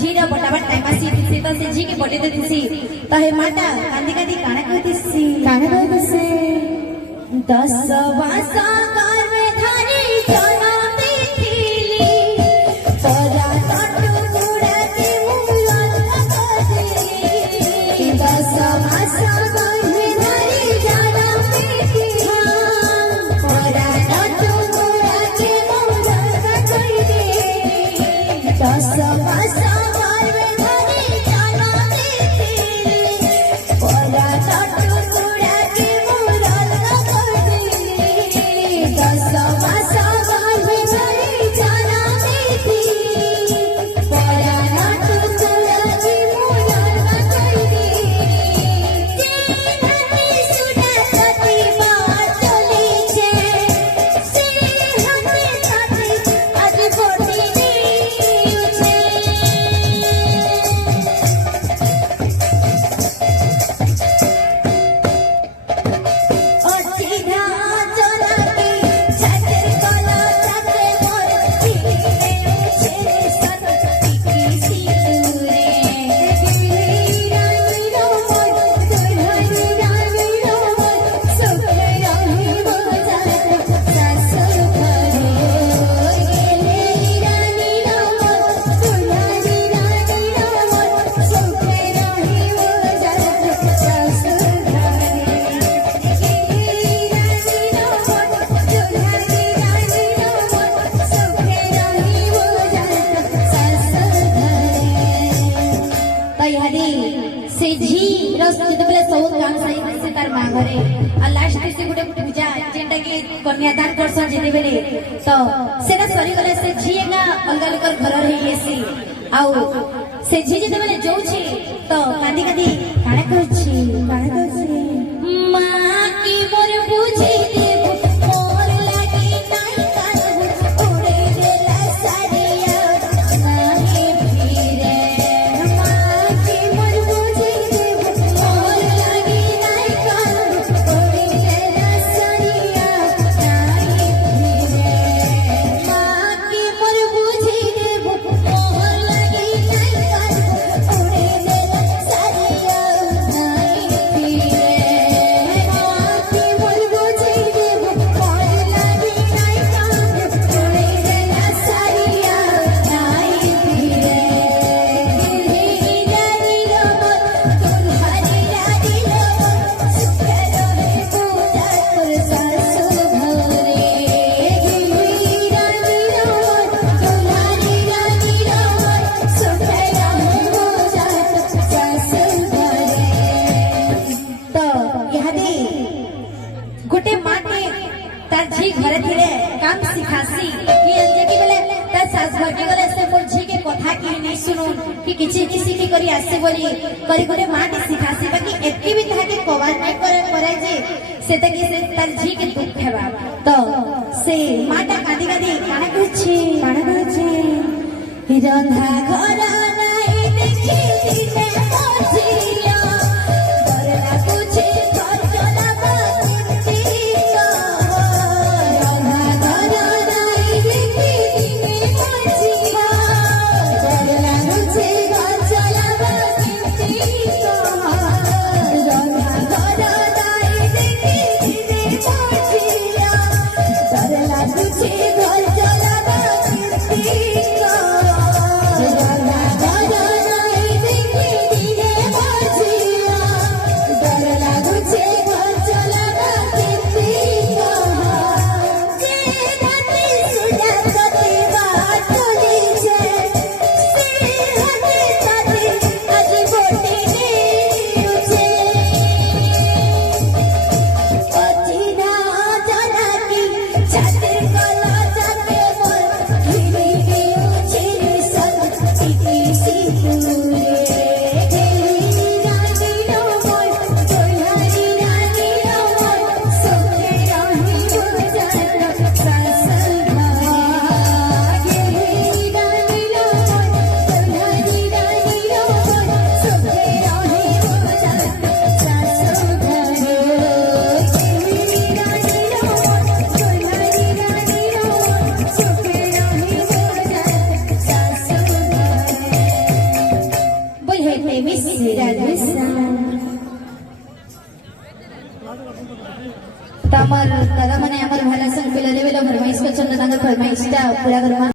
झीरा बटाबट time आसी दिसी तो से झी के बटे दे दिसी तो हे माटा कांदी कांदी काना कहतिसी 10 वासा कार में धारी जाना देखिली तोरा टटू गुड़ा के मुलाल कदली 10 वासा कार में धारी जाना देखिली तोरा टटू गुड़ा के मुलाल कदली 10 वासा कार में धारी जाना देखिली तोरा टटू गुड़ा के मुलाल से झी रस जेतेबेले सब काम सही से तार मां घरे आ लास्ट से गुटे पूजा जेंटा के कन्यादान करसन जेतेबेले तो सेना सरी गले से झीगा अलगा अलगा घर रही एसी आउ से झी जेतेबेले जोछि तो कांदी कांदी काना कहछि मां की मोर बुझी देबो मोर लागी नाई कानबो ओड़े देला सारिया नाई फिरे मां की मोर बुझी देबो मोर लागी नाई कानबो ओड़े देला सारिया नाई फिरे मां की मोर बुझी देबो मोर लागी नाई कानबो ओड़े देला सारिया नाई फिरे गोटे माटे तार झी घरे थिले काम सिखासी कि अंजे की बेले तार सास घर के गले से मोर झी के कथा की नहीं सुनो कि किछि किछि की करी आसे बोली करी गोटे माटे सिखासी बाकी एकी भी था के कवार नहीं करे जे से तकी से तार झी के दुख हेबा तो से माटा कादी कादी काना कहछि रंधा घर नहीं देखी दिने मोझिया डरला पूछे घर चलाबा प्रेमिस तमर दादा माने हमर भाला संग पिलरे बेलो फरमाइश कर चंदा फरमाइश पूरा करवा